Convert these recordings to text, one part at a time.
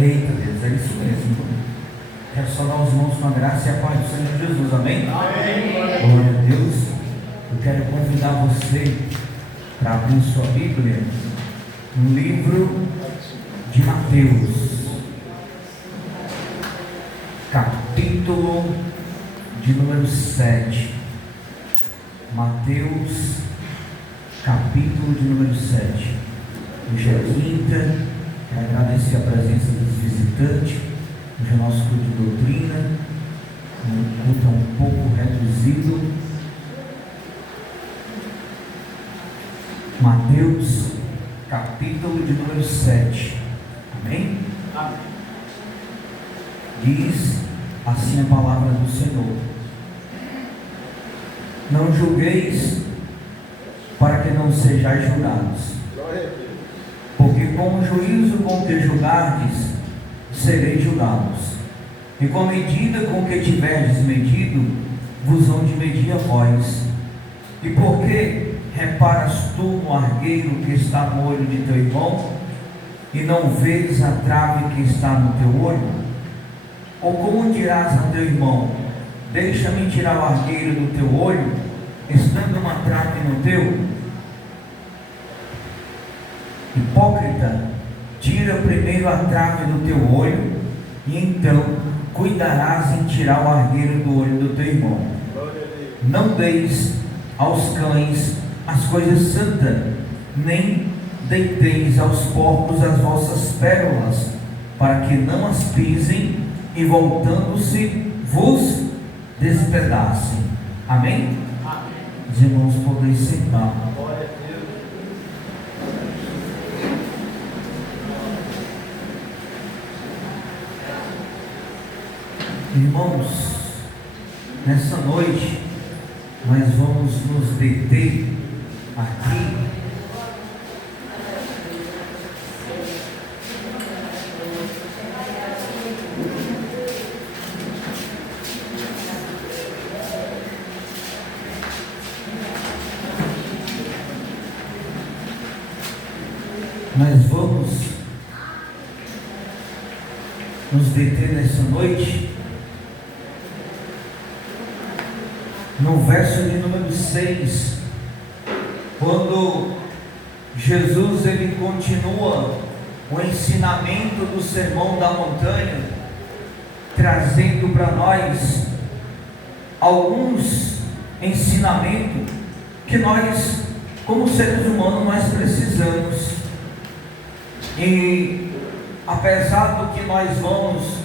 Eita Deus, é isso mesmo. Quero saudar os irmãos com a graça e a paz do Senhor Jesus, amém? Amém. Glória a Deus. Eu quero convidar você para abrir sua Bíblia no livro de Mateus, capítulo de número 7. Mateus, capítulo de número 7. Hoje é quinta. Quero agradecer a presença dos visitantes. Hoje é nosso culto de doutrina, um culto um pouco reduzido. Mateus, capítulo de número 7. Amém? Amém. Diz assim a palavra do Senhor: não julgueis para que não sejais julgados, porque com o juízo com que julgardes, sereis julgados, e com a medida com que tiverdes medido, vos hão de medir a vós. E por que reparas tu no argueiro que está no olho de teu irmão, e não vês a trave que está no teu olho? Ou como dirás a teu irmão: deixa-me tirar o argueiro do teu olho, estando uma trave no teu? Hipócrita, tira primeiro a trave do teu olho, e então cuidarás em tirar o argueiro do olho do teu irmão. Não deis aos cães as coisas santas, nem deiteis aos porcos as vossas pérolas, para que não as pisem e voltando-se vos despedacem. Amém? Amém. Os irmãos podem sentar. Glória a Deus. Irmãos, nessa noite nós vamos nos deter aqui nessa noite no verso de número 6, quando Jesus ele continua o ensinamento do Sermão da Montanha, trazendo para nós alguns ensinamentos que nós, como seres humanos, nós precisamos. E apesar do que nós vamos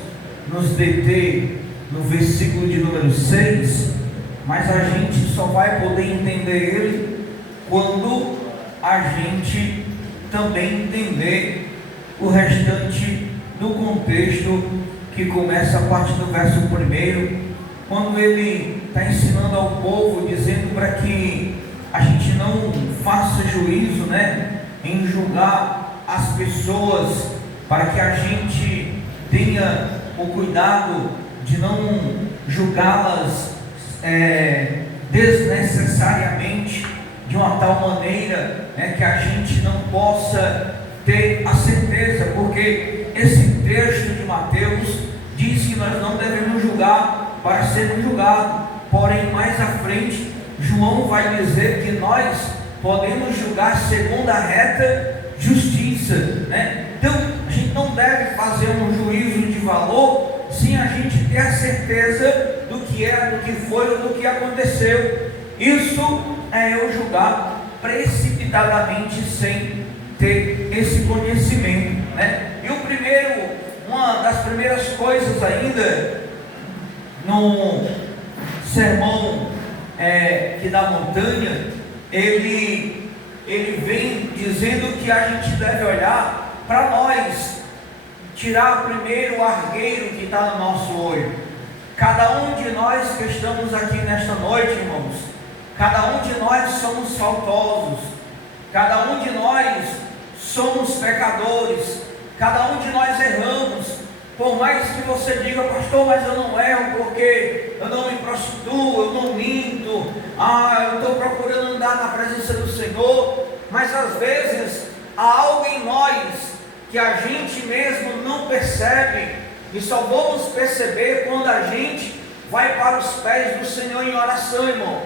nos deter no versículo de número 6, mas a gente só vai poder entender ele quando a gente também entender o restante do contexto, que começa a partir do verso 1, quando ele está ensinando ao povo, dizendo para que a gente não faça juízo, em julgar as pessoas, para que a gente tenha o cuidado de não julgá-las desnecessariamente, de uma tal maneira que a gente não possa ter a certeza, porque esse texto de Mateus diz que nós não devemos julgar para sermos julgados, porém mais à frente João vai dizer que nós podemos julgar segundo a reta justiça, Então a gente não deve fazer um juízo de valor sem a gente ter a certeza do que é, do que foi ou do que aconteceu. Isso é eu julgar precipitadamente sem ter esse conhecimento, E uma das primeiras coisas ainda no sermão que da montanha, ele vem dizendo que a gente deve olhar para nós, tirar primeiro o argueiro que está no nosso olho. Cada um de nós que estamos aqui nesta noite, irmãos, cada um de nós somos faltosos, cada um de nós somos pecadores, cada um de nós erramos. Por mais que você diga: pastor, mas eu não erro porque eu não me prostituo, eu não minto, eu estou procurando andar na presença do Senhor. Mas às vezes há algo em nós que a gente mesmo não percebe, e só vamos perceber quando a gente vai para os pés do Senhor em oração, irmão,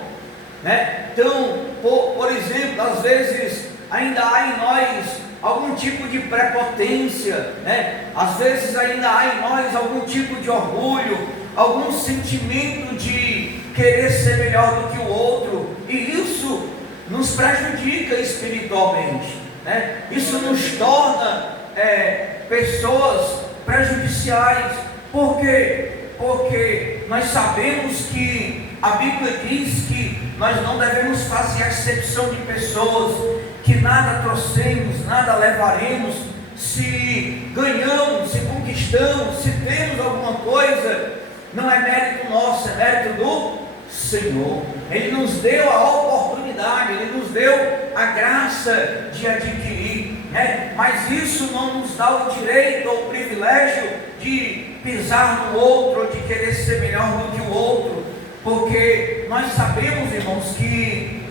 né? Então, por exemplo, às vezes ainda há em nós algum tipo de prepotência, né? Às vezes ainda há em nós algum tipo de orgulho, algum sentimento de querer ser melhor do que o outro, e isso nos prejudica espiritualmente, né? Isso nos torna pessoas prejudiciais. Por quê? Porque nós sabemos que a Bíblia diz que nós não devemos fazer acepção de pessoas, que nada trouxemos, nada levaremos, se ganhamos, se conquistamos, se temos alguma coisa, não é mérito nosso, é mérito do Senhor. Ele nos deu a oportunidade, Ele nos deu a graça de adquirir, né? Mas isso não nos dá o direito ou o privilégio de pisar no outro, ou de querer ser melhor do que o outro, porque nós sabemos, irmãos, que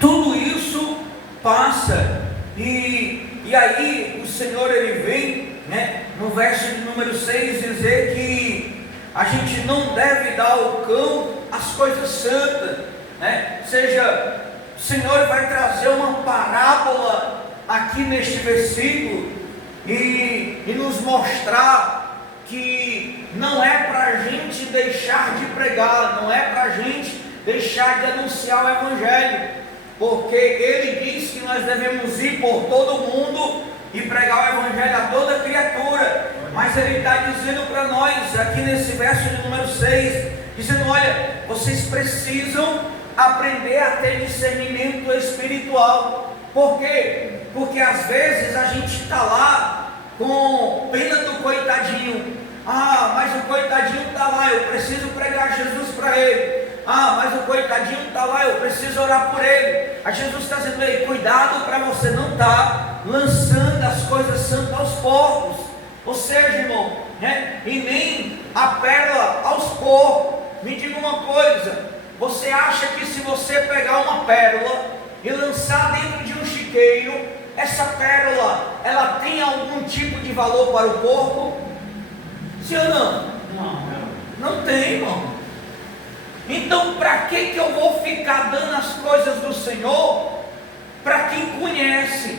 tudo isso passa, e aí o Senhor, Ele vem, né, no verso de número 6, dizer que a gente não deve dar ao cão as coisas santas, né? Ou seja, o Senhor vai trazer uma parábola aqui neste versículo e nos mostrar que não é para a gente deixar de pregar, não é para a gente deixar de anunciar o Evangelho, porque Ele diz que nós devemos ir por todo o mundo e pregar o Evangelho a toda criatura. Mas Ele está dizendo para nós, aqui nesse verso de número 6, dizendo: olha, vocês precisam aprender a ter discernimento espiritual. Por quê? Porque às vezes a gente está lá com pena do coitadinho. Ah, mas o coitadinho está lá, eu preciso pregar Jesus para ele. Ah, mas o coitadinho está lá, eu preciso orar por ele. A Jesus está dizendo: ei, cuidado para você não estar lançando as coisas santas aos porcos. Ou seja, irmão, né? E nem a pérola aos porcos. Me diga uma coisa: você acha que se você pegar uma pérola e lançar dentro de um chiqueiro, essa pérola, ela tem algum tipo de valor para o porco? Sim ou não? Não tem, irmão. Então, para que eu vou ficar dando as coisas do Senhor para quem conhece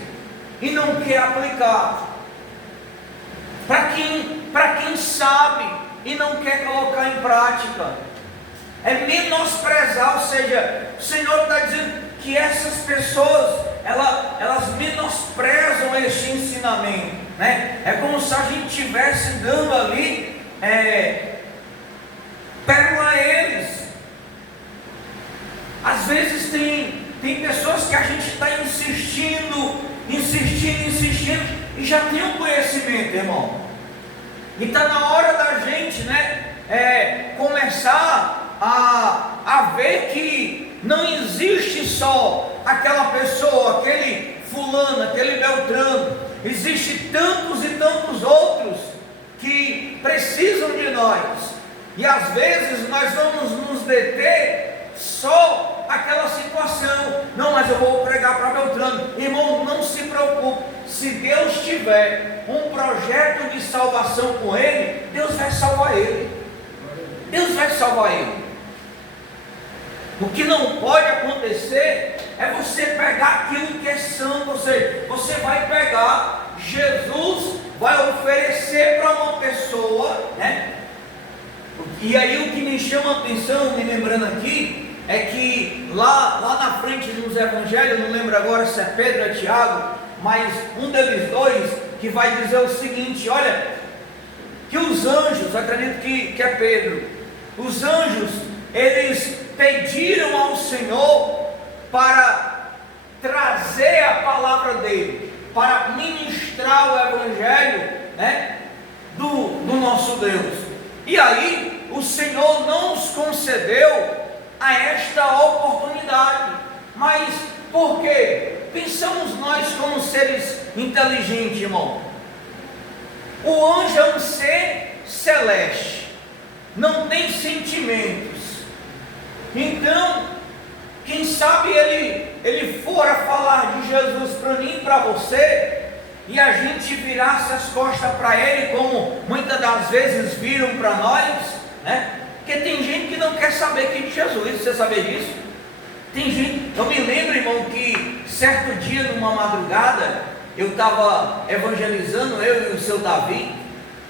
e não quer aplicar? Para quem sabe e não quer colocar em prática? É menosprezar. Ou seja, o Senhor está dizendo que essas pessoas, elas menosprezam este ensinamento, né? É como se a gente estivesse dando ali pérola a eles. Às vezes tem pessoas que a gente está insistindo, e já tem um conhecimento, irmão. E está na hora da gente, né, começar a ver que não existe só aquela pessoa, aquele fulano, aquele beltrano. Existem tantos e tantos outros que precisam de nós. E às vezes nós vamos nos deter só aquela situação. Não, mas eu vou pregar para Beltrano. Irmão, não se preocupe. Se Deus tiver um projeto de salvação com ele, Deus vai salvar ele. Deus vai salvar ele. O que não pode acontecer é você pegar aquilo que é santo. Ou seja, você vai pegar, Jesus vai oferecer para uma pessoa, né? E aí o que me chama a atenção, me lembrando aqui, é que lá na frente nos evangelhos, não lembro agora se é Pedro ou é Tiago, mas um deles dois, que vai dizer o seguinte: olha, que os anjos, acredito que é Pedro, os anjos, eles pediram ao Senhor para trazer a palavra dele, para ministrar o evangelho, né, do nosso Deus. E aí o Senhor não nos concedeu a esta oportunidade. Mas por quê? Pensamos nós como seres inteligentes, irmão. O anjo é um ser celeste, não tem sentimentos. Então, quem sabe ele for a falar de Jesus para mim e para você, e a gente virasse as costas para ele, como muitas das vezes viram para nós, né? Porque tem gente que não quer saber quem é Jesus, você sabia disso? Tem gente, eu me lembro, irmão, que certo dia, numa madrugada, eu estava evangelizando, eu e o seu Davi,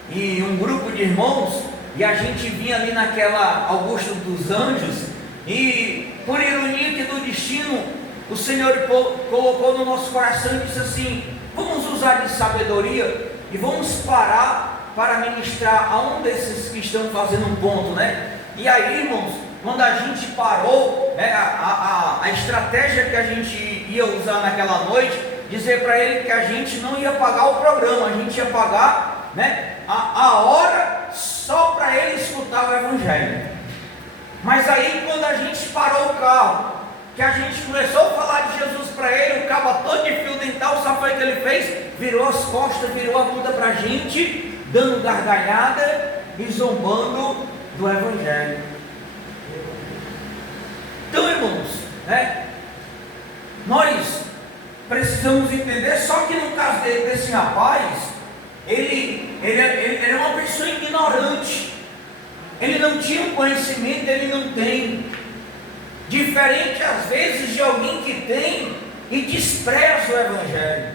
e um grupo de irmãos, e a gente vinha ali naquela Augusto dos Anjos, e por ironia do destino, o Senhor colocou no nosso coração e disse assim: vamos usar de sabedoria e vamos parar para ministrar a um desses que estão fazendo um ponto, né? E aí, irmãos, quando a gente parou, né, a estratégia que a gente ia usar naquela noite, dizer para ele que a gente não ia pagar o programa, a gente ia pagar, né, a hora só para ele escutar o Evangelho. Mas aí, quando a gente parou o carro, que a gente começou a falar de Jesus para ele, o cabo todo de fio dental, sabe o que ele fez? Virou as costas, virou a bunda para a gente, dando gargalhada e zombando do Evangelho. Então, irmãos, né, nós precisamos entender, só que no caso desse rapaz, ele é uma pessoa ignorante, ele não tinha um conhecimento, ele não tem, diferente às vezes de alguém que tem e despreza o Evangelho,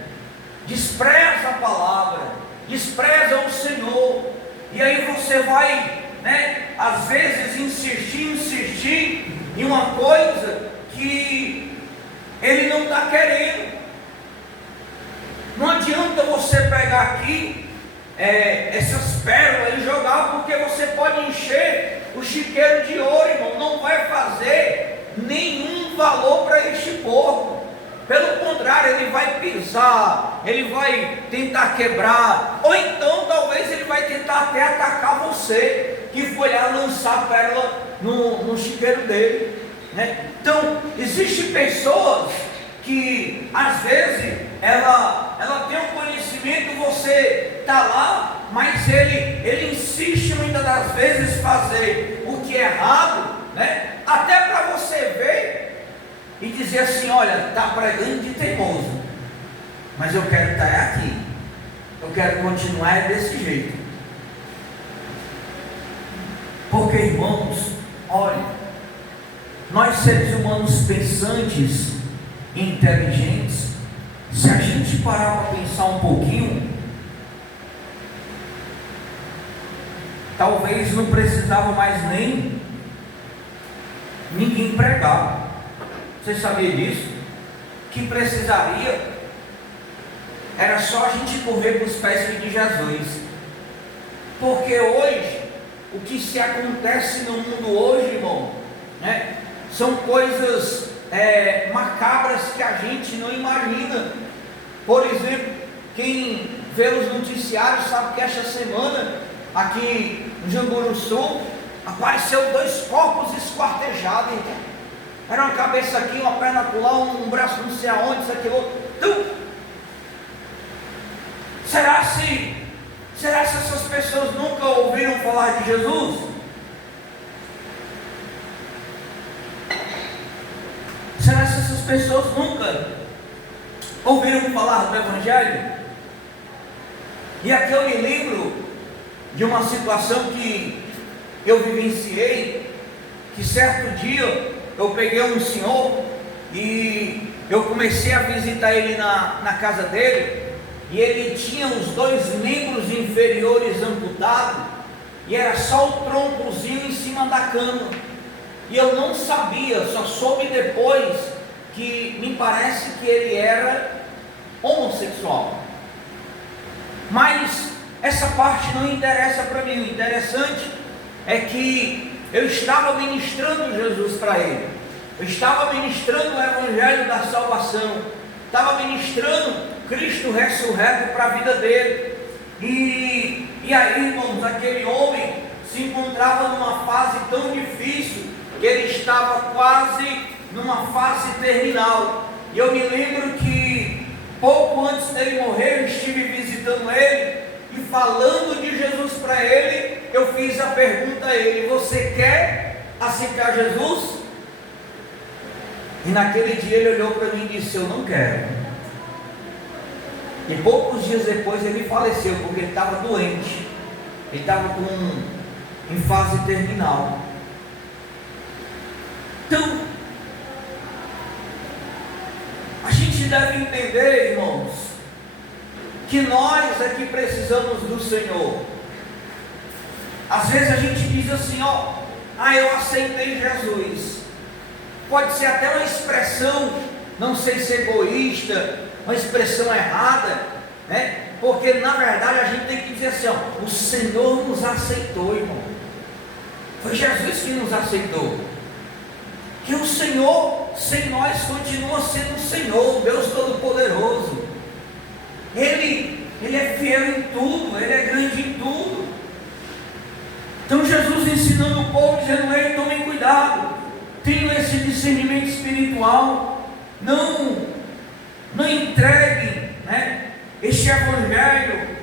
despreza a palavra, despreza o Senhor, e aí você vai, né, às vezes insistir em uma coisa que ele não está querendo. Não adianta você pegar aqui essas pérolas e jogar, porque você pode encher o chiqueiro de ouro, irmão, não vai fazer nenhum valor para este povo. Pelo contrário, ele vai pisar, ele vai tentar quebrar, ou então talvez ele vai tentar até atacar você, que foi lá lançar pérola no chiqueiro dele, né? Então, existem pessoas que às vezes ela tem um conhecimento, você está lá, mas ele insiste muitas das vezes fazer o que é errado, né? Até para você ver e dizer assim: olha, está pregando de teimoso, mas eu quero estar aqui, eu quero continuar desse jeito. Porque, irmãos, olha, nós seres humanos pensantes e inteligentes, se a gente parar para pensar um pouquinho, talvez não precisava mais nem ninguém pregar. Você sabia disso? Que precisaria era só a gente correr para os pés de Jesus. Porque hoje, o que se acontece no mundo hoje, irmão, né, são coisas macabras que a gente não imagina. Por exemplo, quem vê os noticiários sabe que esta semana, aqui no Janguru Sul, apareceu 2 corpos esquartejados. Era uma cabeça aqui, uma perna acolá, um braço não sei aonde, isso aqui, outro. Então, será se essas pessoas nunca ouviram falar de Jesus? Será que essas pessoas nunca ouviram falar do Evangelho? E aqui eu me lembro de uma situação que eu vivenciei, que certo dia eu peguei um senhor e eu comecei a visitar ele na casa dele, e ele tinha os 2 membros inferiores amputados, e era só o troncozinho em cima da cama. E eu não sabia, só soube depois que me parece que ele era homossexual. Mas essa parte não interessa para mim. O interessante é que eu estava ministrando Jesus para ele. Eu estava ministrando o Evangelho da salvação. Estava ministrando Cristo ressurreto para a vida dele. E aí, irmãos, aquele homem se encontrava numa fase tão difícil, que ele estava quase numa fase terminal. E eu me lembro que pouco antes dele morrer, eu estive visitando ele e falando de Jesus para ele. Eu fiz a pergunta a ele: você quer aceitar Jesus? E naquele dia ele olhou para mim e disse: eu não quero. E poucos dias depois ele faleceu, porque ele estava doente. Ele estava em fase terminal. Então, a gente deve entender, irmãos, que nós é que precisamos do Senhor. Às vezes a gente diz assim, eu aceitei Jesus. Pode ser até uma expressão, não sei se egoísta, uma expressão errada, né? Porque na verdade a gente tem que dizer assim, o Senhor nos aceitou, irmão. Foi Jesus que nos aceitou. Que o Senhor, sem nós, continua sendo o Senhor, o Deus Todo-Poderoso. Ele é fiel em tudo, Ele é grande em tudo. Então Jesus ensinando o povo, dizendo, ei, tomem cuidado, tenham esse discernimento espiritual, não entreguem, né, este evangelho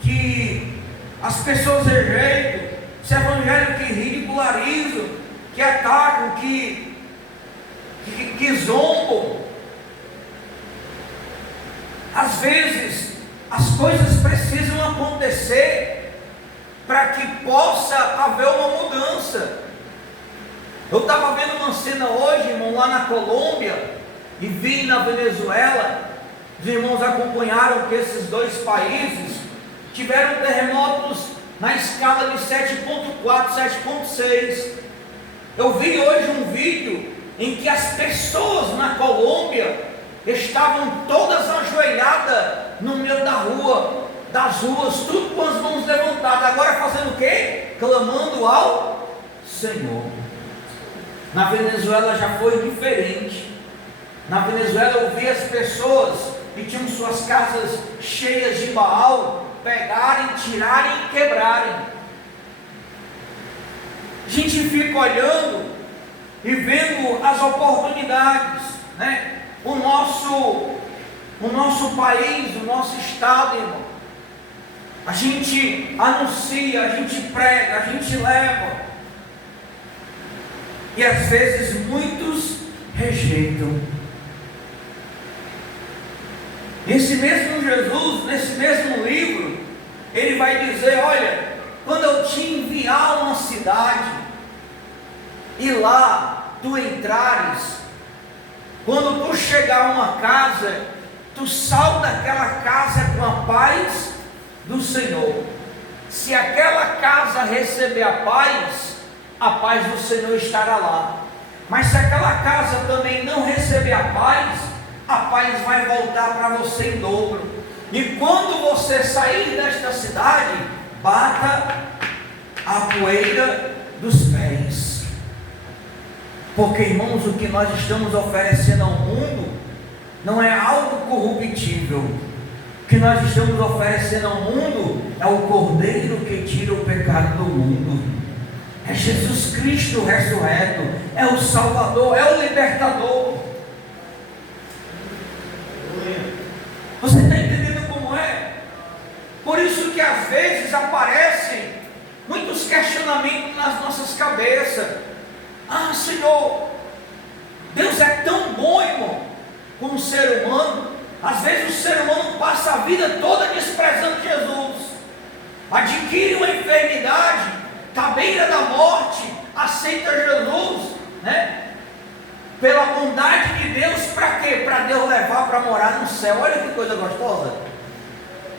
que as pessoas rejeitam, esse evangelho que ridicularizam, que atacam, que zombam. Às vezes as coisas precisam acontecer para que possa haver uma mudança. Eu estava vendo uma cena hoje, irmão, lá na Colômbia, e vi na Venezuela. Os irmãos acompanharam que esses dois países tiveram terremotos na escala de 7.4, 7.6. Eu vi hoje um vídeo em que as pessoas na Colômbia estavam todas ajoelhadas no meio da rua, das ruas, tudo com as mãos levantadas. Agora fazendo o quê? Clamando ao Senhor. Na Venezuela já foi diferente. Na Venezuela eu vi as pessoas que tinham suas casas cheias de Baal pegarem, tirarem e quebrarem. A gente fica olhando e vendo as oportunidades, né? O nosso país, o nosso estado, irmão. A gente anuncia, a gente prega, a gente leva. E às vezes muitos rejeitam. Esse mesmo Jesus, nesse mesmo livro, ele vai dizer, olha, quando eu te enviar a uma cidade, e lá tu entrares, quando tu chegar a uma casa, tu salta aquela casa com a paz do Senhor. Se aquela casa receber a paz do Senhor estará lá. Mas se aquela casa também não receber a paz vai voltar para você em dobro. E quando você sair desta cidade, bata a poeira dos pés. Porque, irmãos, o que nós estamos oferecendo ao mundo não é algo corruptível. O que nós estamos oferecendo ao mundo é o Cordeiro que tira o pecado do mundo. É Jesus Cristo ressurreto, é o Salvador, é o Libertador. Você está entendendo como é? Por isso que às vezes aparecem muitos questionamentos nas nossas cabeças. Senhor, Deus é tão bom, irmão, com o ser humano. Às vezes o ser humano passa a vida toda desprezando Jesus, adquire uma enfermidade, está à beira da morte, aceita Jesus, né? Pela bondade de Deus, para quê? Para Deus levar para morar no céu. Olha que coisa gostosa.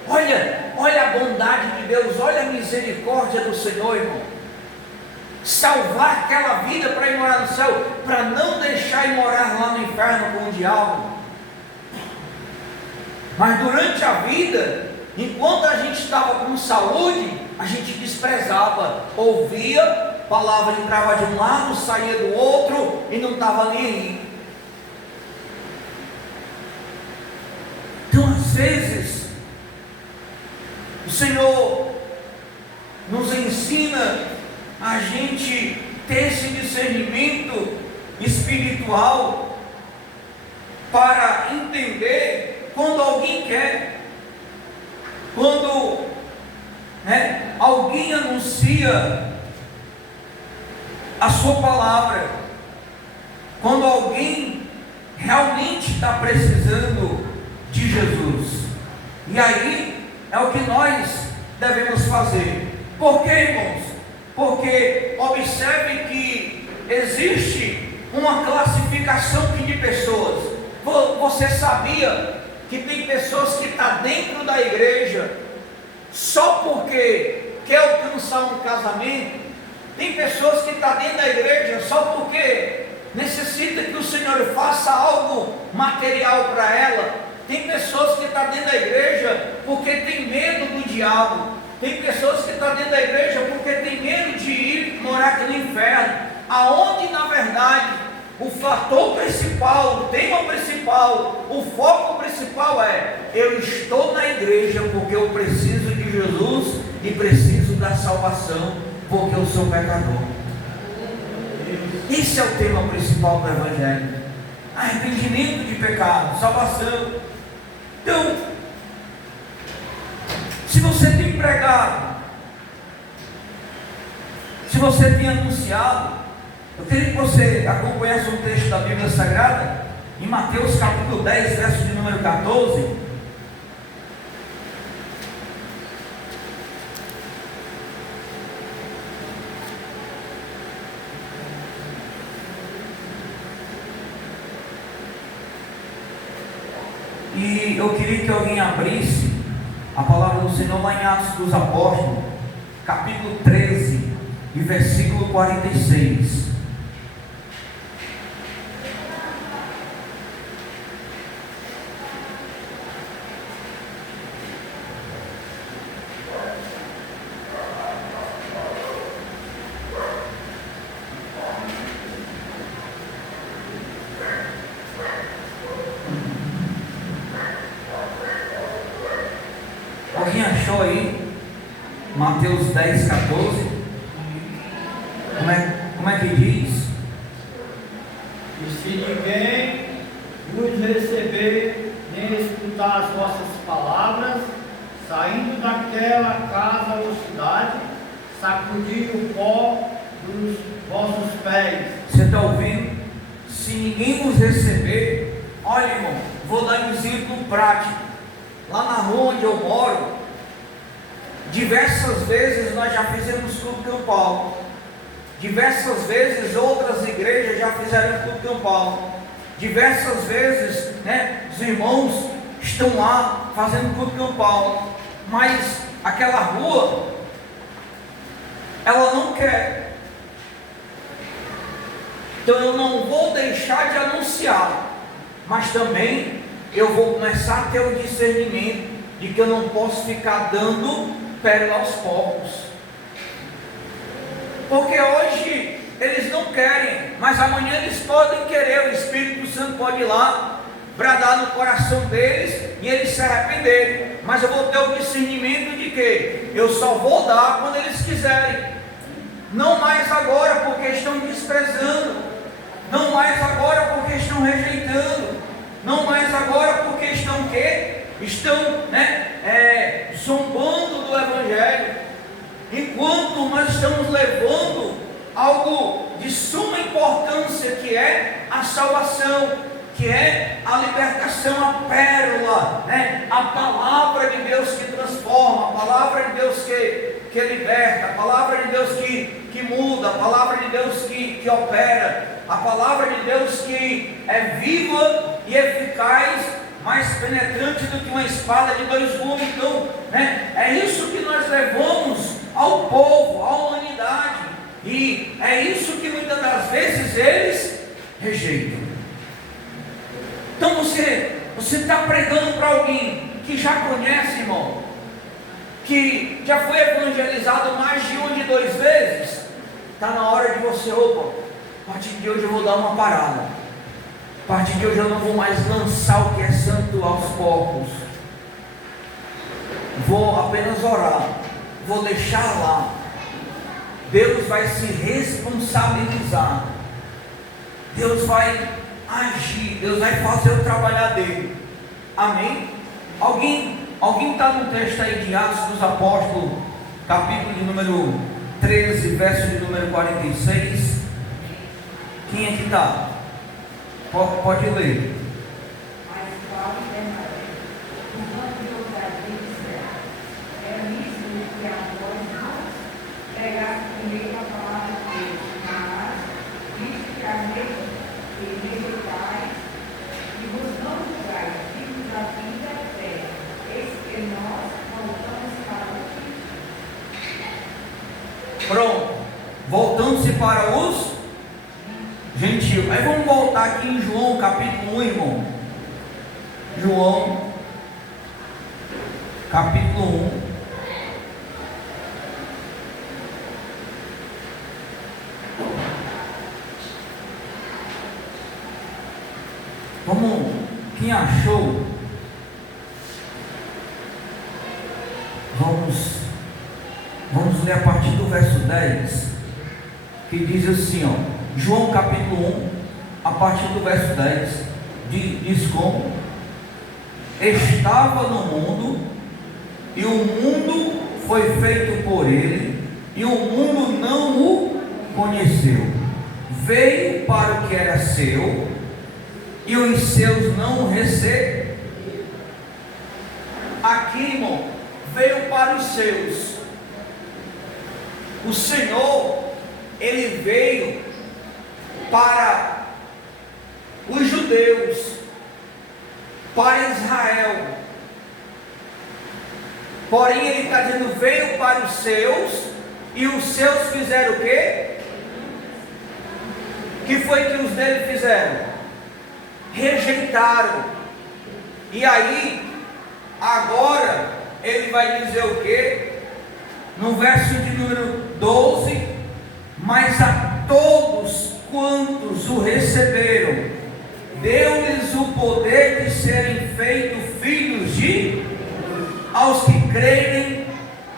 Olha a bondade de Deus, olha a misericórdia do Senhor, irmão. Salvar aquela vida para ir morar no céu, para não deixar ir morar lá no inferno com o diabo. Mas durante a vida, enquanto a gente estava com saúde, a gente desprezava, ouvia, a palavra entrava de um lado, saía do outro e não estava nem aí. Então, às vezes, o Senhor nos ensina a gente ter esse discernimento espiritual para entender quando alguém quer, quando alguém anuncia a sua palavra, quando alguém realmente está precisando de Jesus. E aí é o que nós devemos fazer. Por quê, irmãos? Porque observe que existe uma classificação de pessoas. Você sabia que tem pessoas que estão dentro da igreja só porque quer alcançar um casamento? Tem pessoas que estão dentro da igreja só porque necessita que o Senhor faça algo material para ela. Tem pessoas que estão dentro da igreja porque tem medo do diabo. Tem pessoas que estão dentro da igreja porque tem medo de ir morar aqui no inferno. Aonde na verdade o fator principal, o tema principal, o foco principal é: eu estou na igreja porque eu preciso de Jesus e preciso da salvação, porque eu sou pecador. Esse é o tema principal do Evangelho: arrependimento de pecado, salvação. Então, se você tem pregado, se você tem anunciado, eu queria que você acompanhasse um texto da Bíblia Sagrada, em Mateus capítulo 10, verso de número 14. E eu queria que alguém abrisse a palavra do Senhor lá em Atos dos Apóstolos, capítulo 13, e versículo 46. Alguém achou aí? Mateus 10, 14. Como é que diz? E se ninguém vos receber nem escutar as vossas palavras, saindo daquela casa ou cidade, sacudi o pó dos vossos pés. Você está ouvindo? Se ninguém vos receber, olha, irmão, vou dar um exemplo prático. Lá na rua onde eu moro, diversas vezes nós já fizemos culto campal. Diversas vezes outras igrejas já fizeram culto campal. Diversas vezes, os irmãos estão lá fazendo culto campal. Mas aquela rua, ela não quer. Então eu não vou deixar de anunciar, mas também eu vou começar a ter o discernimento de que eu não posso ficar dando pérola aos porcos, porque hoje eles não querem, mas amanhã eles podem querer. O Espírito Santo pode ir lá, bradar no coração deles e eles se arrependerem, mas eu vou ter o discernimento de que eu só vou dar quando eles quiserem, não mais agora porque estão desprezando, não mais agora porque estão rejeitando, não mais agora porque estão o quê? Estão zombando do Evangelho, enquanto nós estamos levando algo de suma importância, que é a salvação, que é a libertação, a pérola, a palavra de Deus que transforma, a palavra de Deus que liberta, a palavra de Deus que muda, a palavra de Deus que opera, a palavra de Deus que é viva e eficaz, mais penetrante do que uma espada de dois gumes. Então, é isso que nós levamos ao povo, à humanidade, e é isso que muitas das vezes eles rejeitam. Então você está pregando para alguém que já conhece, irmão, que já foi evangelizado mais de 1 de 2 vezes. Está na hora de você, a partir de hoje eu vou dar uma parada. A partir de hoje eu não vou mais lançar o que é santo aos porcos. Vou apenas orar, vou deixar lá. Deus vai se responsabilizar, Deus vai agir, Deus vai fazer o trabalho dele. Amém? Alguém está no texto aí de Atos dos Apóstolos, capítulo de número 13, verso de número 46? Quem aqui está? Pode ler. Mas Paulo e Bernabé, enquanto de outra primeiro a palavra de Deus, mas visto que a rejeitais e vos não julgais dignos da vida eterna, eis que nós voltamos para o Pronto. Voltando-se para os gentios. Aí vamos voltar aqui em João capítulo 1, irmão. João capítulo 1. Vamos, quem achou, vamos ler a partir do verso 10, que diz assim, ó, João capítulo 1, a partir do verso 10, diz como: estava no mundo, e o mundo foi feito por ele, e o mundo não o conheceu. Veio para o que era seu, e os seus não o receberam. Aqui, irmão, veio para os seus. O Senhor, Ele veio para os judeus, para Israel. Porém, Ele está dizendo, veio para os seus, e os seus fizeram o quê? O que foi que os dele fizeram? Rejeitaram. E aí, agora, ele vai dizer o que? No verso de número 12: mas a todos quantos o receberam, deu-lhes o poder de serem feitos filhos de, aos que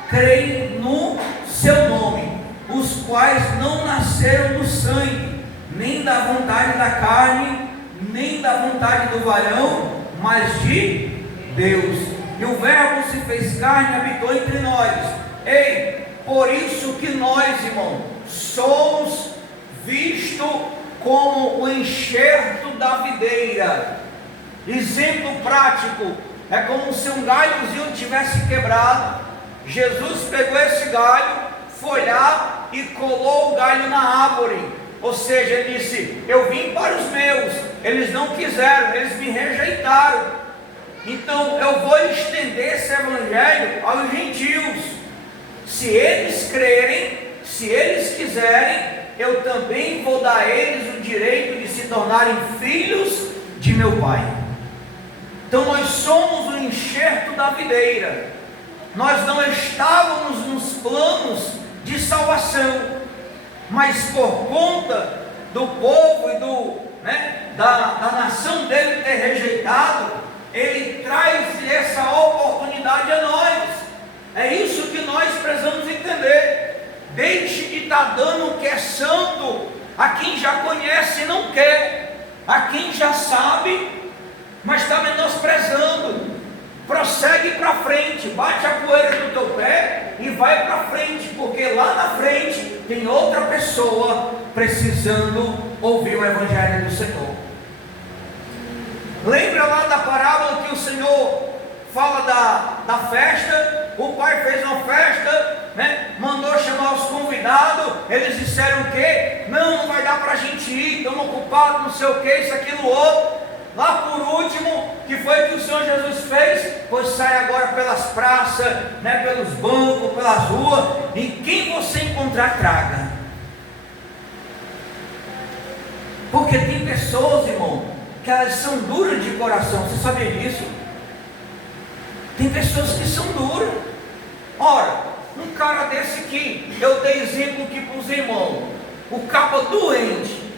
creem no seu nome, os quais não nasceram do sangue, nem da vontade da carne, nem da vontade do varão, mas de Deus. E o Verbo se fez carne e habitou entre nós. Ei, por isso que nós, irmão, somos vistos como o enxerto da videira. Exemplo prático, é como se um galhozinho tivesse quebrado. Jesus pegou esse galho, foi lá e colou o galho na árvore. Ou seja, ele disse, eu vim para os meus, eles não quiseram, eles me rejeitaram, então eu vou estender esse evangelho aos gentios. Se eles crerem, se eles quiserem, eu também vou dar a eles o direito de se tornarem filhos de meu Pai. Então nós somos o enxerto da videira. Nós não estávamos nos planos de salvação, mas por conta do povo e da nação dele ter rejeitado, ele traz essa oportunidade a nós. É isso que nós precisamos entender. Deixe de estar dando o que é santo a quem já conhece e não quer, a quem já sabe, mas está menosprezando. Prossegue para frente, bate a poeira do teu pé e vai para frente, porque lá na frente tem outra pessoa precisando ouvir o evangelho do Senhor. Lembra lá da parábola que o Senhor fala da festa? O pai fez uma festa, mandou chamar os convidados, eles disseram o quê? Não vai dar para a gente ir, estamos ocupados, não sei o que, isso, aquilo, outro. Lá por último, que foi que o Senhor Jesus fez? Pois sai agora pelas praças, pelos bancos, pelas ruas, e quem você encontrar, traga. Porque tem pessoas, irmão, que elas são duras de coração. Você sabia disso? Tem pessoas que são duras. Ora, um cara desse aqui, eu dei exemplo aqui para os irmãos, o cabo doente,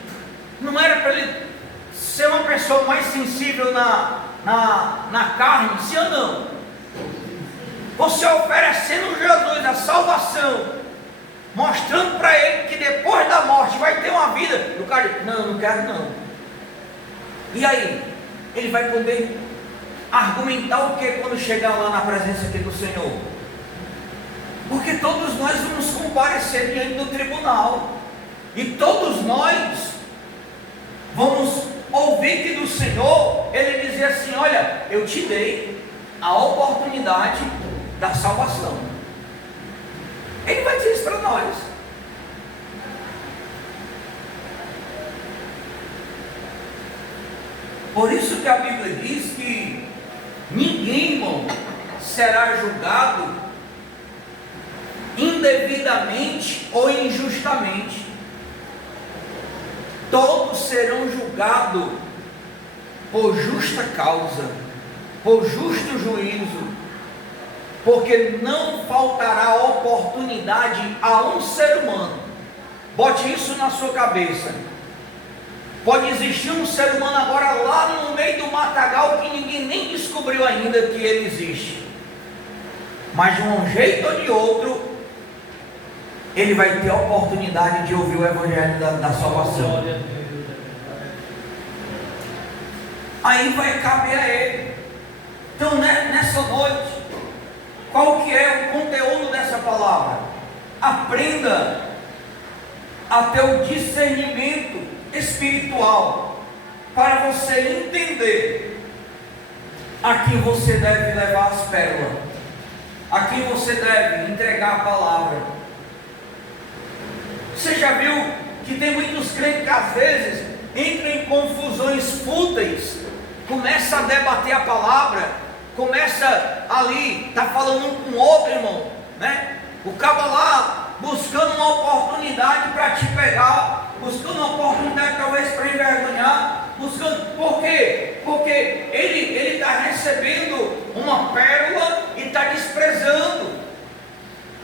não era para ele ser uma pessoa mais sensível na carne, sim ou não? Você oferecendo Jesus a salvação, mostrando para ele que depois da morte vai ter uma vida, e o cara diz, não quero não. E aí? Ele vai poder argumentar o que quando chegar lá na presença aqui do Senhor? Porque todos nós vamos comparecer diante do tribunal, e todos nós vamos ouvir que do Senhor, Ele dizer assim, olha, eu te dei a oportunidade da salvação. Ele vai dizer isso para nós. Por isso que a Bíblia diz que ninguém, irmão, será julgado indevidamente ou injustamente. Todos serão julgados por justa causa, por justo juízo, porque não faltará oportunidade a um ser humano. Bote isso na sua cabeça. Pode existir um ser humano agora lá no meio do matagal que ninguém nem descobriu ainda que ele existe, mas de um jeito ou de outro ele vai ter a oportunidade de ouvir o evangelho da salvação. Aí vai caber a ele. Então, nessa noite, qual que é o conteúdo dessa palavra? Aprenda a ter o discernimento espiritual para você entender a quem você deve levar as pérolas, a quem você deve entregar a palavra. Você já viu que tem muitos crentes que às vezes entram em confusões fúteis, começa a debater a palavra, começa ali, está falando um com o outro, irmão, né? O cabo lá buscando uma oportunidade para te pegar, buscando uma oportunidade talvez para envergonhar, buscando, por quê? Porque ele está recebendo uma pérola e está desprezando,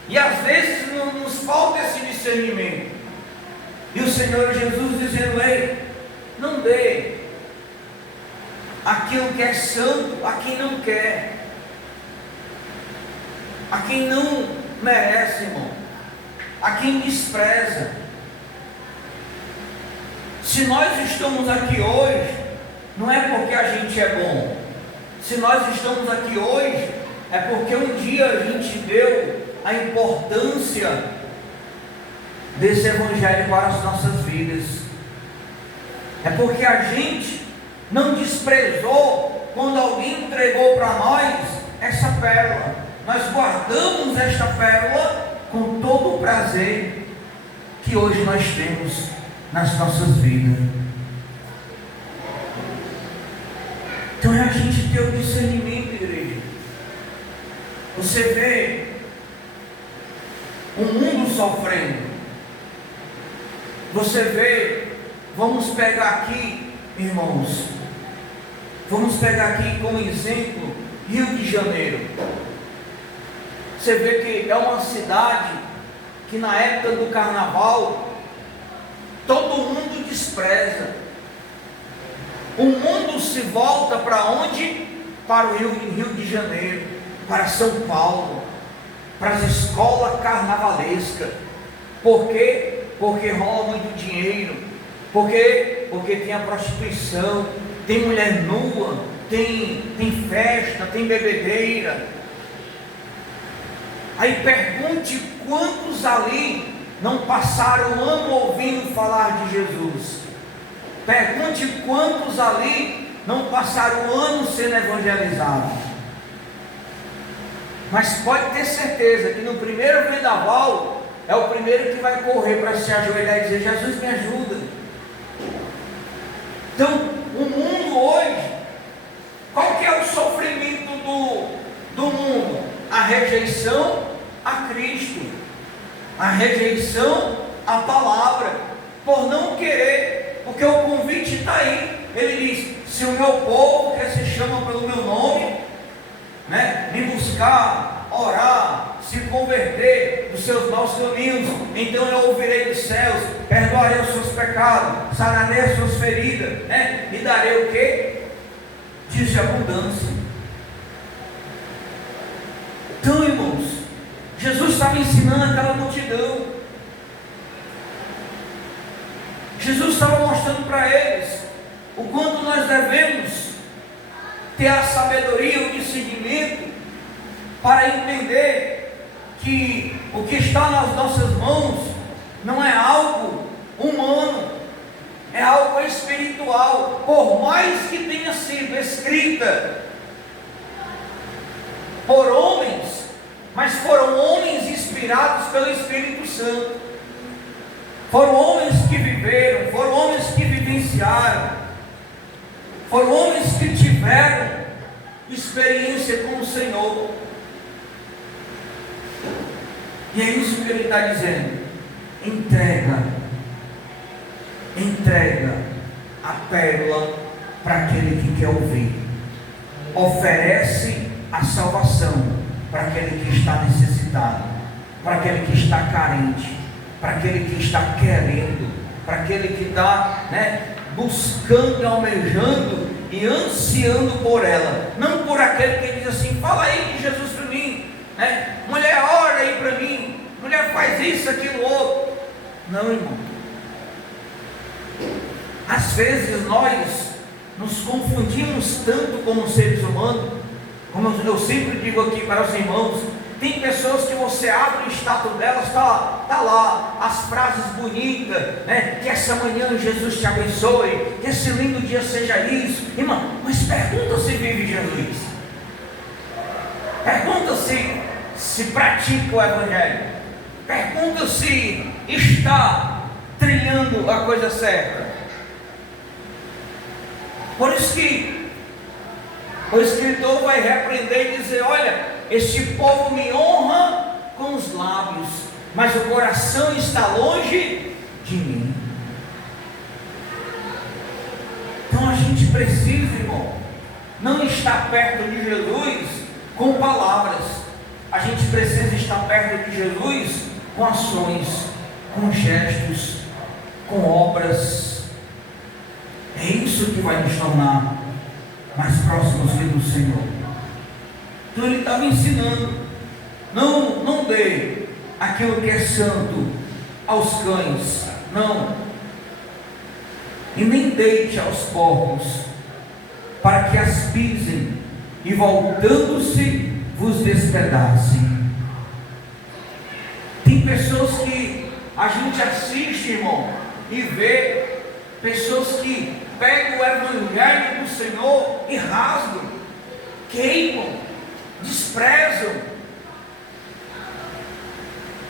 e às vezes nos falta esse discernimento, e o Senhor Jesus dizendo: ei, não dê aquilo que é santo a quem não quer, a quem não merece, irmão, a quem despreza. Se nós estamos aqui hoje, não é porque a gente é bom. Se nós estamos aqui hoje, é porque um dia a gente deu a importância desse evangelho para as nossas vidas. É porque a gente não desprezou quando alguém entregou para nós essa pérola. Nós guardamos esta pérola com todo o prazer que hoje nós temos nas nossas vidas. Então é a gente ter o discernimento, igreja. Você vê o mundo sofrendo. Você vê, vamos pegar aqui, irmãos, vamos pegar aqui como exemplo Rio de Janeiro. Você vê que é uma cidade que na época do carnaval todo mundo despreza. O mundo se volta para onde? Para o Rio de Janeiro, para São Paulo, para as escolas carnavalescas. Por quê? Porque rola muito dinheiro. Por quê? Porque tem a prostituição, tem mulher nua, tem festa, tem bebedeira. Aí pergunte quantos ali não passaram um ano ouvindo falar de Jesus. Pergunte quantos ali não passaram um ano sendo evangelizados. Mas pode ter certeza que no primeiro vendaval é o primeiro que vai correr para se ajoelhar e dizer: Jesus, me ajuda. Então, o mundo hoje, qual que é o sofrimento do mundo? A rejeição a Cristo, a rejeição à palavra, por não querer, porque o convite está aí. Ele diz: se o meu povo, que se chama pelo meu nome, né, me buscar, orar, se converter dos seus maus caminhos, então eu ouvirei dos céus, perdoarei os seus pecados, sararei as suas feridas, né, e darei o que? Diz de abundância. Então, irmãos, Jesus estava ensinando aquela multidão. Jesus estava mostrando para eles o quanto nós devemos ter a sabedoria, o discernimento para entender que o que está nas nossas mãos não é algo humano, é algo espiritual. Por mais que tenha sido escrita por homens, mas foram homens inspirados pelo Espírito Santo, foram homens que viveram, foram homens que vivenciaram, Foram homens que tiveram experiência com o Senhor. E é isso que ele está dizendo. Entrega a pérola para aquele que quer ouvir. Oferece a salvação para aquele que está necessitado, para aquele que está carente, para aquele que está querendo, para aquele que está, buscando, almejando e ansiando por ela. Não por aquele que diz assim: fala aí de Jesus para mim, mulher, ora aí para mim, mulher, faz isso, aquilo, outro. Não, irmão. Às vezes nós nos confundimos tanto como seres humanos, como eu sempre digo aqui para os irmãos. Tem pessoas que você abre o status delas, está lá as frases bonitas, que essa manhã Jesus te abençoe, que esse lindo dia seja isso. Irmão, mas pergunta se vive Jesus, pergunta se pratica o Evangelho, pergunta se está trilhando a coisa certa. Por isso que o escritor vai repreender e dizer: olha, este povo me honra com os lábios, mas o coração está longe de mim. Então a gente precisa, irmão, não estar perto de Jesus com palavras. A gente precisa estar perto de Jesus com ações, com gestos, com obras. É isso que vai nos tornar mais próximos do Senhor. Então ele estava ensinando: não dê aquilo que é santo aos cães, não, e nem deite aos porcos, para que as pisem e voltando-se vos despedacem. Tem pessoas que a gente assiste, irmão, e vê pessoas que pegam o Evangelho do Senhor e rasgam, queimam, desprezam,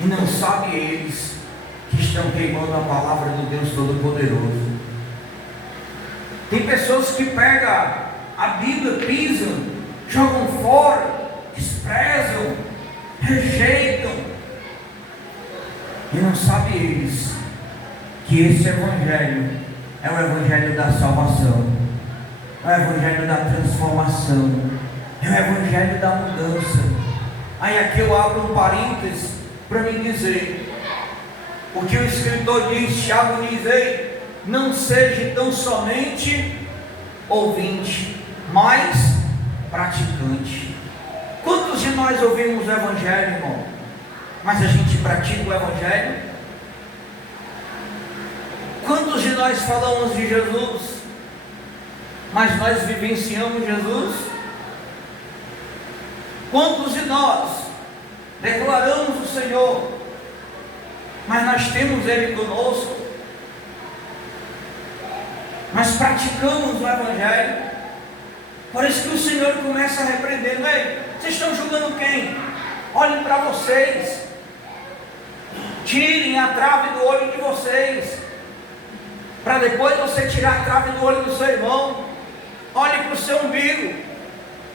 e não sabem eles que estão queimando a palavra do Deus Todo-Poderoso. Tem pessoas que pegam a Bíblia, pisam, jogam fora, desprezam, rejeitam, e não sabem eles que esse Evangelho é o Evangelho da salvação, é o Evangelho da transformação, é o Evangelho da mudança. Aí aqui eu abro um parênteses para me dizer o que o escritor diz. Tiago diz: ei, não seja tão somente ouvinte, mas praticante. Quantos de nós ouvimos o Evangelho, irmão, mas a gente pratica o Evangelho? Quantos de nós falamos de Jesus, mas nós vivenciamos Jesus? Quantos de nós declaramos o Senhor, mas nós temos Ele conosco, mas praticamos o Evangelho? Por isso que o Senhor começa a repreender: ei, vocês estão julgando quem? Olhem para vocês, tirem a trave do olho de vocês, para depois você tirar a trave do olho do seu irmão. Olhe para o seu umbigo,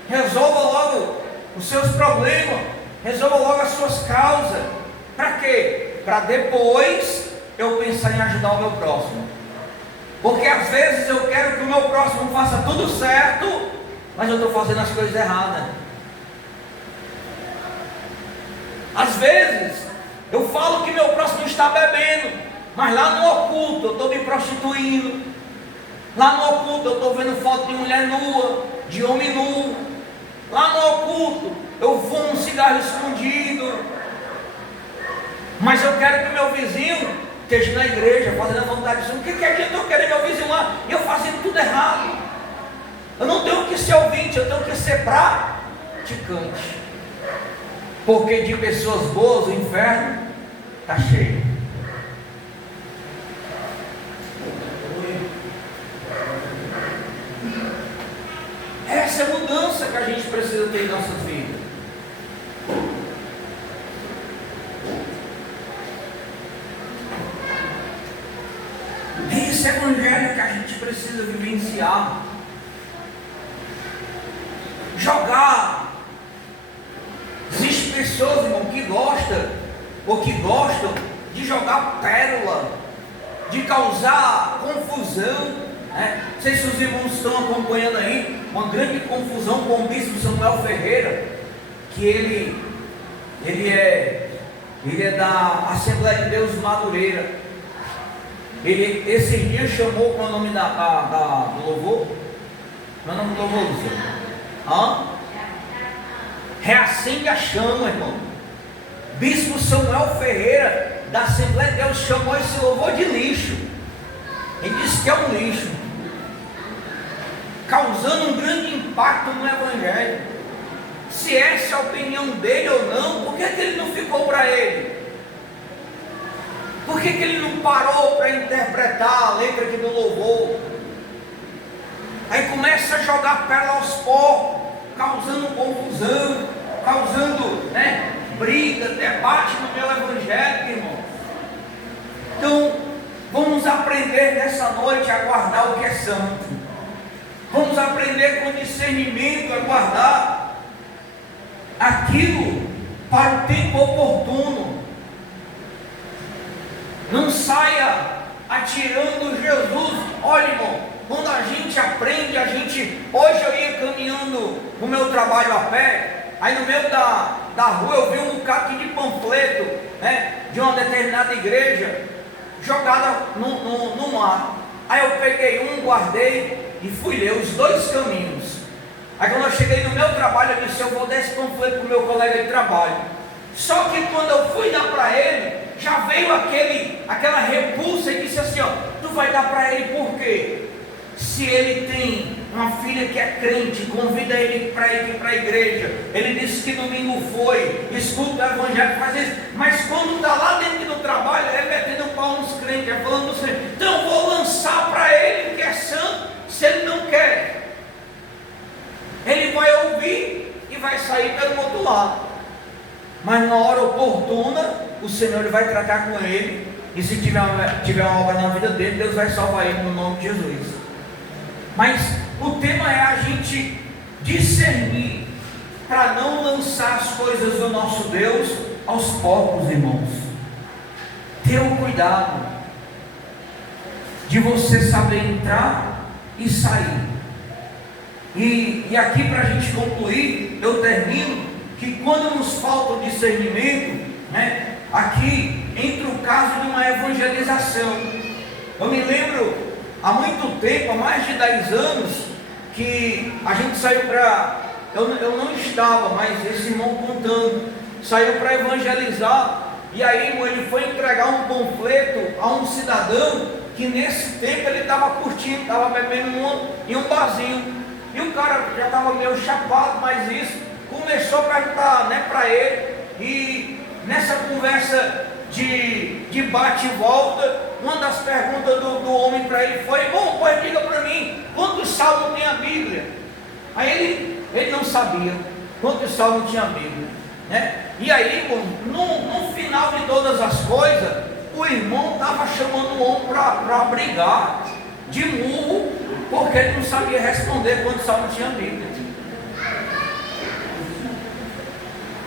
resolva logo os seus problemas, resolva logo as suas causas. Para quê? Para depois eu pensar em ajudar o meu próximo. Porque às vezes eu quero que o meu próximo faça tudo certo, mas eu estou fazendo as coisas erradas. Às vezes eu falo que meu próximo está bebendo, mas lá no oculto eu estou me prostituindo. Lá no oculto eu estou vendo foto de mulher nua, de homem nu. Lá no oculto eu fumo um cigarro escondido. Mas eu quero que meu vizinho esteja na igreja fazendo a vontade do Senhor. O que adianta eu querer meu vizinho lá e eu fazendo tudo errado? Eu não tenho que ser ouvinte, eu tenho que ser praticante. Porque de pessoas boas o inferno está cheio. Essa é a mudança que a gente precisa ter em nossas vidas. É esse evangelho que a gente precisa vivenciar. jogar. Existem pessoas, irmão, que gostam de jogar pérola, de causar confusão, né? Não sei se os irmãos estão acompanhando aí uma grande confusão com o bispo Samuel Ferreira, que ele é da Assembleia de Deus Madureira. Ele esses dias chamou, qual é o nome do louvor? Qual é o nome do louvor, Luciano? Reacende a chama, irmão. Bispo Samuel Ferreira da Assembleia de Deus chamou esse louvor de lixo. Ele disse que é um lixo, causando um grande impacto no Evangelho. Se essa é a opinião dele ou não, por que ele não ficou para ele? Por que ele não parou para interpretar a letra aqui do louvor? Aí começa a jogar pérola aos porcos, causando confusão, causando, briga, debate no meu evangelho, irmão. Então, vamos aprender nessa noite a guardar o que é santo. Vamos aprender com discernimento a guardar aquilo para o tempo oportuno. Não saia atirando Jesus. Olha, irmão, quando a gente aprende, hoje eu ia caminhando no meu trabalho a pé, aí no meio da rua eu vi um bocado de panfleto, de uma determinada igreja, jogada no mar. Aí eu peguei um, guardei e fui ler os dois caminhos. Aí quando eu cheguei no meu trabalho, eu disse: eu vou dar esse panfleto para o meu colega de trabalho. Só que quando eu fui dar para ele, já veio aquela repulsa e disse assim: tu vai dar para ele por quê? Se ele tem uma filha que é crente, convida ele para ir para a igreja. Ele disse que domingo foi, escuta o evangelho, faz isso. Mas quando está lá dentro do trabalho, é metendo um pau nos crentes, é falando assim: então vou lançar para ele que é santo. Se ele não quer, ele vai ouvir e vai sair pelo outro lado. Mas na hora oportuna, o Senhor vai tratar com ele. E se tiver uma obra na vida dele, Deus vai salvar ele no nome de Jesus. Mas o tema é a gente discernir para não lançar as coisas do nosso Deus aos porcos, irmãos. Tenha o cuidado de você saber entrar e sair. E aqui, para a gente concluir, eu termino que quando nos falta o discernimento, aqui entra o caso de uma evangelização. Eu me lembro, há muito tempo, há mais de 10 anos, que a gente saiu para, eu não estava, mas esse irmão contando, saiu para evangelizar. E aí, irmão, ele foi entregar um panfleto a um cidadão que nesse tempo ele estava curtindo, estava bebendo em um barzinho. E o cara já estava meio chapado, mas isso começou a perguntar para ele. E nessa conversa de bate e volta, uma das perguntas do homem para ele foi: bom, pois diga para mim, quantos salmos tem a Bíblia? Aí ele não sabia quantos salmos tinha a Bíblia, E aí, irmão, no final de todas as coisas, o irmão estava chamando o homem para brigar de murro, porque ele não sabia responder quantos salmos tinha a Bíblia.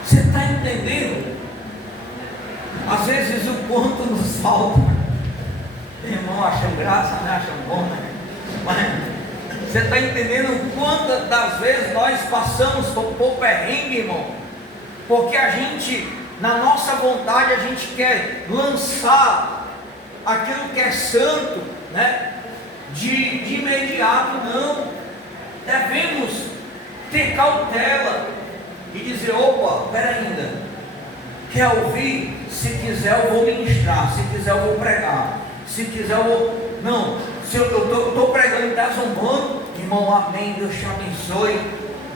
Você está entendendo? Às vezes o quanto nos falta. Irmão, acham graça, acham bom, Mas você está entendendo quantas das vezes nós passamos por perrengue, irmão? Porque a gente, na nossa vontade, a gente quer lançar aquilo que é santo, de imediato. Não. Devemos ter cautela e dizer: opa, espera ainda. Quer ouvir? Se quiser eu vou ministrar, se quiser eu vou pregar, se quiser eu vou... Não, se eu estou pregando e está zombando, irmão, amém, Deus te abençoe,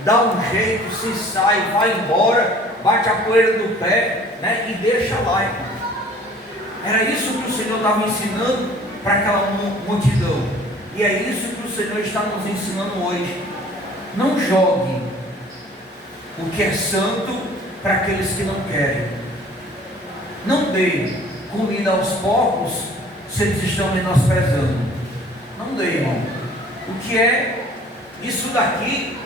dá um jeito, se sai, vai embora, bate a poeira do pé, e deixa lá, irmão. Era isso que o Senhor estava ensinando para aquela multidão, e é isso que o Senhor está nos ensinando hoje. Não jogue o que é santo para aqueles que não querem. Não dê comida aos porcos se eles estão menosprezando. Não dê, irmão. O que é isso daqui?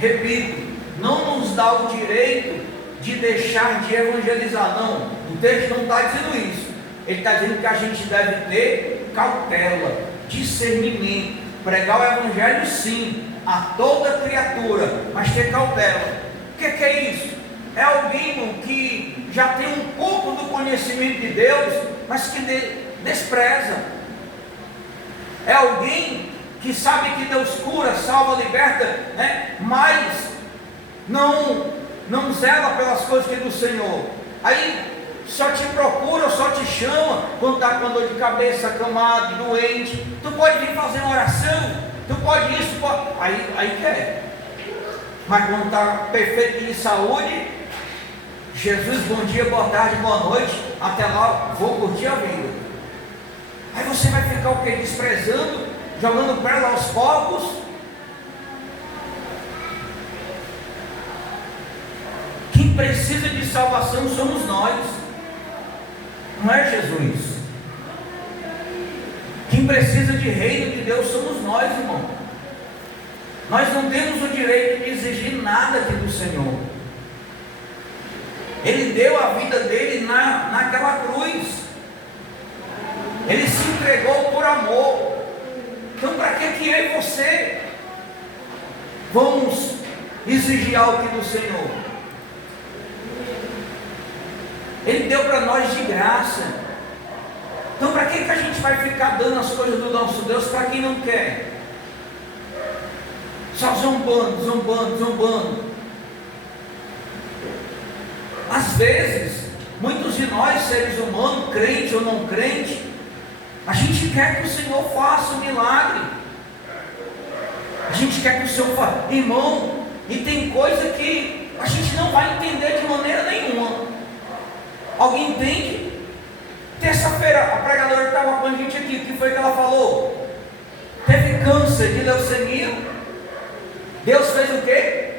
Repito, não nos dá o direito de deixar de evangelizar. Não, o texto não está dizendo isso. Ele está dizendo que a gente deve ter cautela, discernimento, pregar o evangelho sim, a toda criatura, mas ter cautela. O que é isso? É alguém, irmão, que já tem um pouco do conhecimento de Deus, mas que despreza. É alguém que sabe que Deus cura, salva, liberta, né? Mas não zela pelas coisas que é do Senhor. Aí só te procura, só te chama quando está com dor de cabeça, acamado, doente. Tu pode vir fazer uma oração, tu pode isso, pode... Aí quer. Mas quando está perfeito de saúde, Jesus, bom dia, boa tarde, boa noite, até lá, vou curtir a vida. Aí você vai ficar o quê? Desprezando, jogando pedra aos povos. Quem precisa de salvação somos nós, não é Jesus. Quem precisa de reino de Deus somos nós, irmão. Nós não temos o direito de exigir nada aqui do Senhor. Ele deu a vida dele naquela cruz. Ele se entregou por amor. Então para que eu e você vamos exigir algo aqui do Senhor? Ele deu para nós de graça. Então para que a gente vai ficar dando as coisas do nosso Deus para quem não quer? Só zombando. Às vezes, muitos de nós, seres humanos, crente ou não crente, a gente quer que o Senhor faça um milagre. A gente quer que o Senhor faça, irmão, e tem coisa que a gente não vai entender de maneira nenhuma. Alguém entende? Terça-feira a pregadora estava com a gente aqui, o que foi que ela falou? Teve câncer de leucemia. Deus fez o quê?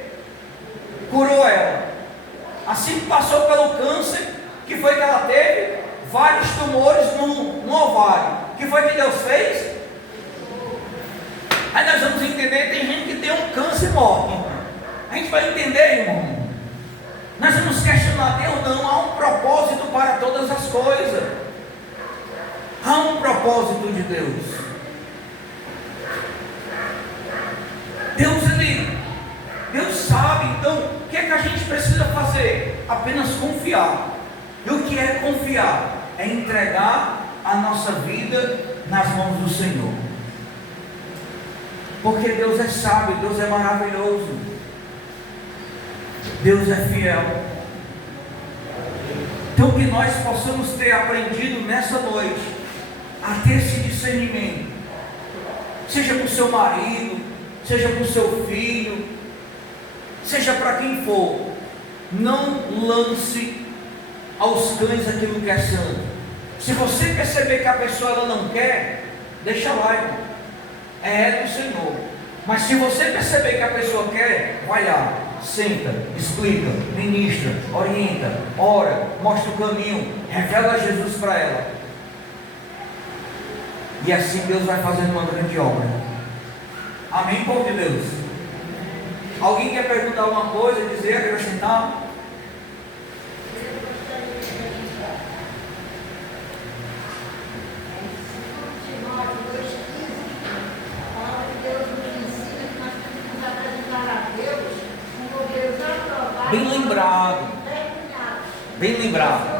Curou ela. Assim que passou pelo câncer, que foi que ela teve? Vários tumores no ovário. O que foi que Deus fez? Aí nós vamos entender, tem gente que tem um câncer e morre. A gente vai entender, irmão. Nós vamos questionar Deus, não. Há um propósito para todas as coisas. Há um propósito de Deus. Deus sabe. Então, o que é que a gente precisa fazer? Apenas confiar. E o que é confiar? É entregar a nossa vida nas mãos do Senhor. Porque Deus é sábio, Deus é maravilhoso, Deus é fiel. Então que nós possamos ter aprendido nessa noite a ter esse discernimento, seja para o seu marido, seja para o seu filho, seja para quem for. Não lance aos cães aquilo que é santo. Se você perceber que a pessoa ela não quer, deixa lá, irmão. É do Senhor. Mas se você perceber que a pessoa quer, vai lá, senta, explica, ministra, orienta, ora, mostra o caminho, revela Jesus para ela. E assim Deus vai fazendo uma grande obra. Amém, povo de Deus? Alguém quer perguntar alguma coisa, dizer, acrescentar? Bem lembrado. Bem lembrado.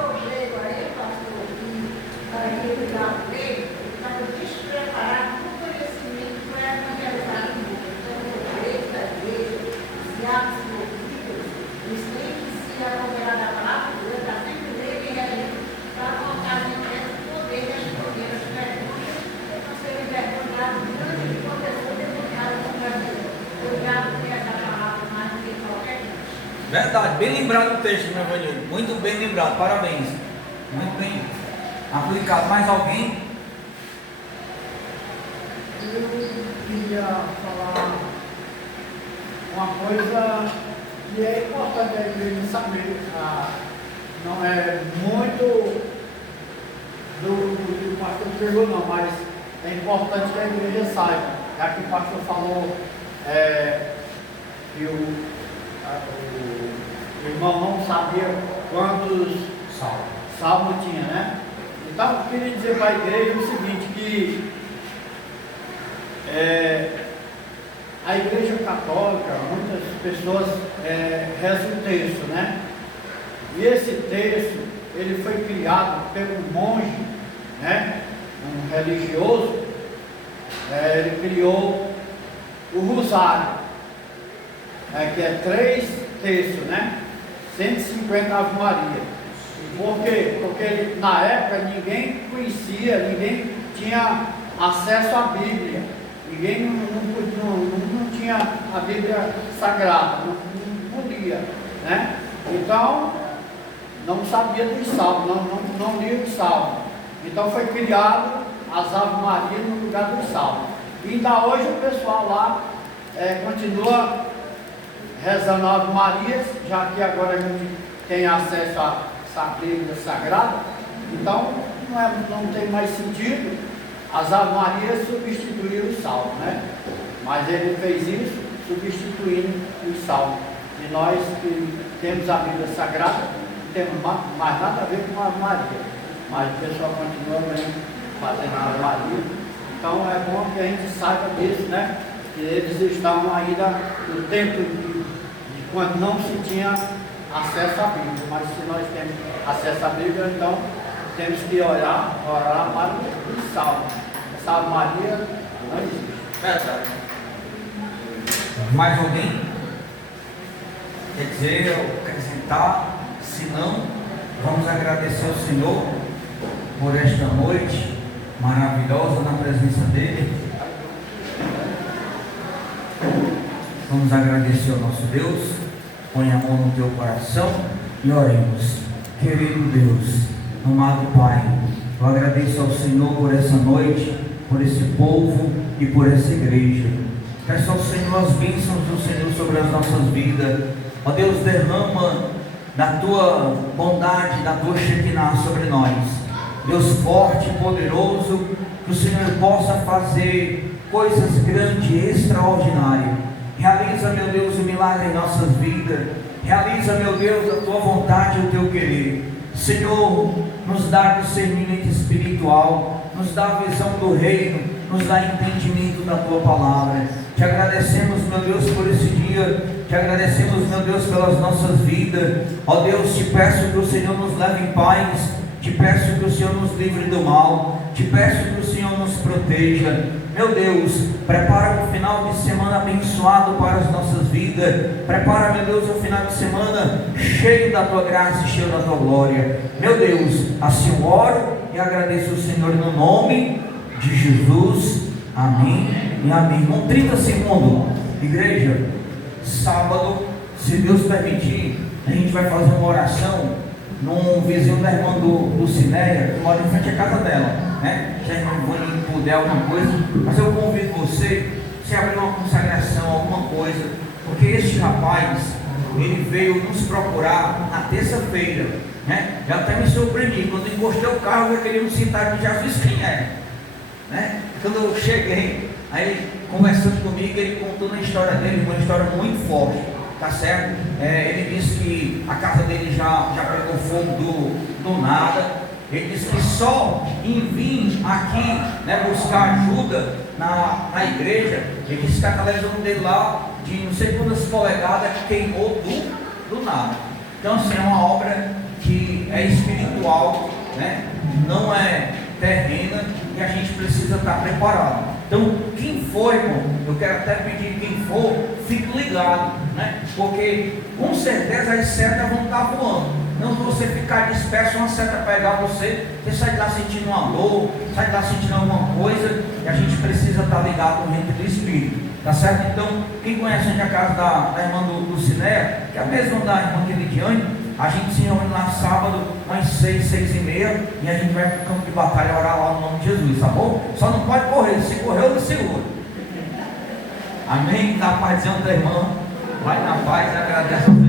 Verdade, bem lembrado o texto, meu evangelho. Muito bem lembrado, parabéns. Muito bem aplicado. Mais alguém? Eu queria falar uma coisa que é importante a igreja saber. Não é muito do que o pastor pegou, não, mas é importante que a igreja saiba. Já que o pastor falou que o irmão não sabia quantos salmos tinha, né? Então, eu queria dizer para a igreja o seguinte, que a igreja católica, muitas pessoas rezam o terço, né? E esse terço, ele foi criado pelo monge, né? Um religioso, ele criou o rosário, que é 3 terços, né? 150 Ave Maria. Por quê? Porque na época ninguém conhecia, ninguém tinha acesso à Bíblia, ninguém não tinha a Bíblia Sagrada, não podia, né? Então, não sabia dos salmos, não lia os salmos. Então foi criado as Ave Maria no lugar dos salmos. E ainda hoje o pessoal lá continua rezando a Ave Maria, já que agora a gente tem acesso à Bíblia Sagrada, então não tem mais sentido as Ave Marias substituir os salmos, né? Mas ele fez isso substituindo os salmos. E nós que temos a Bíblia Sagrada, não temos mais nada a ver com a Ave Maria, mas o pessoal continua mesmo fazendo a Ave Maria. Então é bom que a gente saiba disso, né? Que eles estavam ainda no tempo de quando não se tinha acesso à Bíblia, mas se nós temos acesso à Bíblia, então temos que orar para o salmo. Essa Ave Maria não existe. Verdade. Mais alguém? Quer dizer, acrescentar? Se não, vamos agradecer ao Senhor por esta noite maravilhosa na presença dEle. Vamos agradecer ao nosso Deus. Põe a mão no teu coração e oremos. Querido Deus, amado Pai, eu agradeço ao Senhor por essa noite, por esse povo e por essa igreja. Peço ao Senhor as bênçãos do Senhor sobre as nossas vidas. Ó Deus, derrama da tua bondade, da tua Shekinah sobre nós. Deus forte e poderoso, que o Senhor possa fazer coisas grandes e extraordinárias. Realiza, meu Deus, o milagre em nossas vidas. Realiza, meu Deus, a tua vontade e o teu querer. Senhor, nos dá discernimento espiritual, nos dá a visão do reino, nos dá entendimento da tua palavra. Te agradecemos, meu Deus, por esse dia. Te agradecemos, meu Deus, pelas nossas vidas. Ó Deus, te peço que o Senhor nos leve em paz. Te peço que o Senhor nos livre do mal. Te peço que o Senhor nos proteja. Meu Deus, prepara um final de semana abençoado para as nossas vidas. Prepara, meu Deus, um final de semana cheio da tua graça e cheio da tua glória. Meu Deus, assim eu oro e agradeço ao Senhor no nome de Jesus. Amém e amém. Com 30 segundos, igreja, sábado, se Deus permitir, a gente vai fazer uma oração num vizinho da irmã do Cineia, que mora em frente à casa dela, né? Se a irmã puder alguma coisa, mas eu convido você abrir uma consagração, alguma coisa, porque este rapaz, ele veio nos procurar na terça-feira, né? Já até me surpreendi, quando encostei o carro, eu queria me citar de Jesus quem é, né? Quando eu cheguei, aí conversando comigo, ele contou na história dele, uma história muito forte, tá certo? Ele disse que a casa dele já pegou fogo do nada. Ele disse que só em vir aqui, né, buscar ajuda na igreja, ele disse que a televisão dele lá, de não sei quantas polegadas, queimou do nada. Então assim, é uma obra que é espiritual, né? Não é terrena, e a gente precisa estar preparado. Então, quem for, irmão, eu quero até pedir, quem for, fique ligado, né? Porque com certeza as setas vão estar voando. Não você ficar disperso, uma seta pegar você sai de lá sentindo uma dor, sai de lá sentindo alguma coisa, e a gente precisa estar ligado no reino do Espírito, tá certo? Então, quem conhece a casa da irmã do Ciné, que é a mesma da irmã Lidiane, a gente se reúne lá sábado, às 6, 6h30, e a gente vai para o campo de batalha orar lá no nome de Jesus, tá bom? Só não pode correr, se correr eu não seguro. Amém? Da paz da irmã, vai na paz e agradece a Deus.